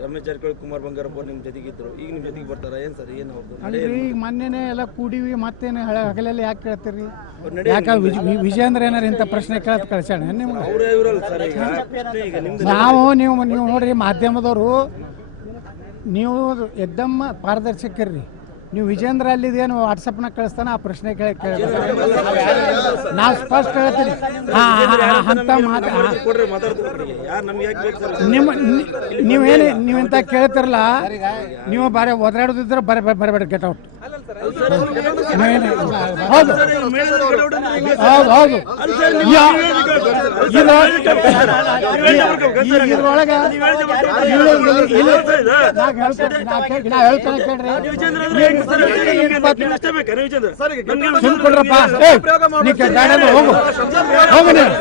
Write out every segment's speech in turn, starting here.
ರಮೇಶ್ ಜಾರಕಿಹೊಳಿ ಕುಮಾರ್ ಬಂಗಾರಪ್ಪ ನಿಮ್ಮ ಜೊತೆಗಿದ್ರು ಈಗ ನಿಮ್ಮ ಜೊತೆಗೆ ಬರ್ತಾರ? ಏನ್ ಸರ್ ಏನು ಅವ್ರದ್ದು ಅಲ್ರಿ ಈಗ ಮೊನ್ನೆನೇ ಎಲ್ಲ ಕೂಡಿವಿ ಮತ್ತೇನು ಹಳೆ ಹಗಲೆಲ್ಲ ಯಾಕೆ ಕೇಳ್ತೀರಿ? ಯಾಕೆ ವಿಜೇಂದ್ರ ಏನಾರ ಇಂಥ ಪ್ರಶ್ನೆ ಕೇಳತ್ ಕಳ್ಸ್ಯಾಣ ನಿಮ್ಗೆ? ಅವರೇ ಇವರಲ್ಲ ಸರ್ ಈಗ. ಅಷ್ಟೇ ಈಗ ನಿಮ್ದು ನಾವು ನೀವು ನೀವು ನೋಡ್ರಿ ಮಾಧ್ಯಮದವರು ನೀವು ಎದ್ದಮ್ಮ ಪಾರದರ್ಶಕರ್ರಿ. ನೀವು ವಿಜೇಂದ್ರ ಅಲ್ಲಿದೇನು ವಾಟ್ಸಪ್ನಾಗ ಕಳಿಸ್ತಾನೆ ಆ ಪ್ರಶ್ನೆ ಕೇಳಿ ಕೇಳಿ ನಾವು ಸ್ಪಷ್ಟ ಹೇಳ್ತೀನಿ ಹಾ ಅಂತ ಮಾತು ನಿಮ್ಮ ನೀವೇನು ನೀವು ಇಂತ ಕೇಳ್ತಿರಲ್ಲ ನೀವು ಬಾರಿ ಒದರಾಡೋದಿದ್ರೆ ಬರ ಬರಬೇಡ ಗೆಟ್ ಔಟ್ ಹೌದು ಹೌದು. ಹೌದು. ಯಾ- ಈ- ಇದ್ರೊಳಗ ನಾ ಹೇಳ್ತೇನೆ ನಾ ಕೇಳ್ರಿ. ಗಾಡಿ ಹೋಗು ಹೋಗು. ನೀವು.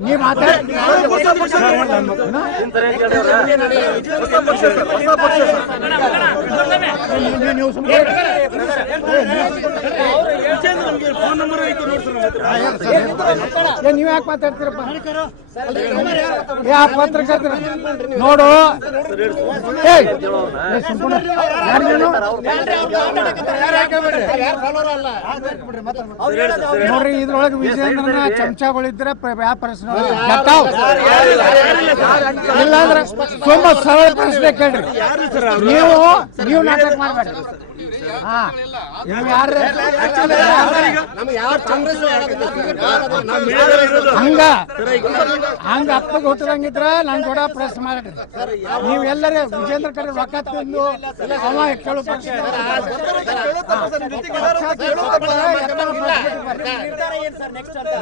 ನೀ ಮಾತಾಡ ನೀವು ಸುಮ್ಮನೆ ಫೋನ್ ನಂಬರ್ ಐತಿ ನೀವ್ ಯಾಕೆ ಮಾತಾಡ್ತೀರಪ್ಪ? ಯಾ ಪತ್ರಕರ್ತರ ನೋಡು? ನೋಡ್ರಿ, ಇದ್ರೊಳಗೆ ವಿಜಯೇಂದ್ರನ ಚಮಚಗಳಿದ್ರೆ ಪ್ರಶ್ನೆ. ಇಲ್ಲಾಂದ್ರೆ ತುಂಬಾ ಸರಳ ಪ್ರಶ್ನೆ ಕೇಳ್ರಿ. ನೀವು ನೀವು ನಾಟಕ ಮಾಡ್ಬೇಡ್ರಿ. ಹಾ. ಯಾರು ಯಾರು ಹಂಗ ಹಂಗ ಅಪ್ಪಗೆ ಹುಟ್ಟದಂಗಿದ್ರ ನಾನು ಕೂಡ ಪ್ರೆಸ್ ಮಾಡ್ರಿ ನೀವೆಲ್ಲರ ಎಲ್ಲರೇ ವಿಜೇಂದ್ರ ಕಡೆ ರೊಕ್ಕ ತಿಂದು ಅವ ಕೇಳು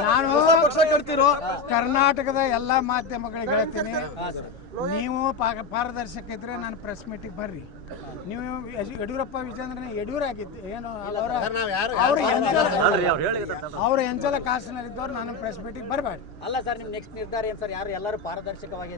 ನಾನು ಕರ್ನಾಟಕದ ಎಲ್ಲಾ ಮಾಧ್ಯಮಗಳಿಗೆ ಹೇಳ್ತೀನಿ. ನೀವು ಪಾ- ಪಾರದರ್ಶಕ ಇದ್ರೆ ನಾನು ಪ್ರೆಸ್ ಮೀಟಿಗೆ ಬರ್ರಿ. ನೀವು ಯಡಿಯೂರಪ್ಪ ವಿಜೇಂದ್ರನ ಯಡಿಯೂರ ಆಗಿದ್ದು ಏನು ಅವರ ಅವ್ರ ಎಂಜಲ ಕಾಸಿನಲ್ಲಿದ್ದವ್ರು ನಾನು ಪ್ರೆಸ್ ಮೀಟಿಂಗ್ ಬರಬೇಡಿ. ಅಲ್ಲ ಸರ್ ನಿಮ್ಮ ನೆಕ್ಸ್ಟ್ ನಿರ್ಧಾರ ಏನು ಸರ್? ಯಾರು ಎಲ್ಲರೂ ಪಾರದರ್ಶಕವಾಗಿ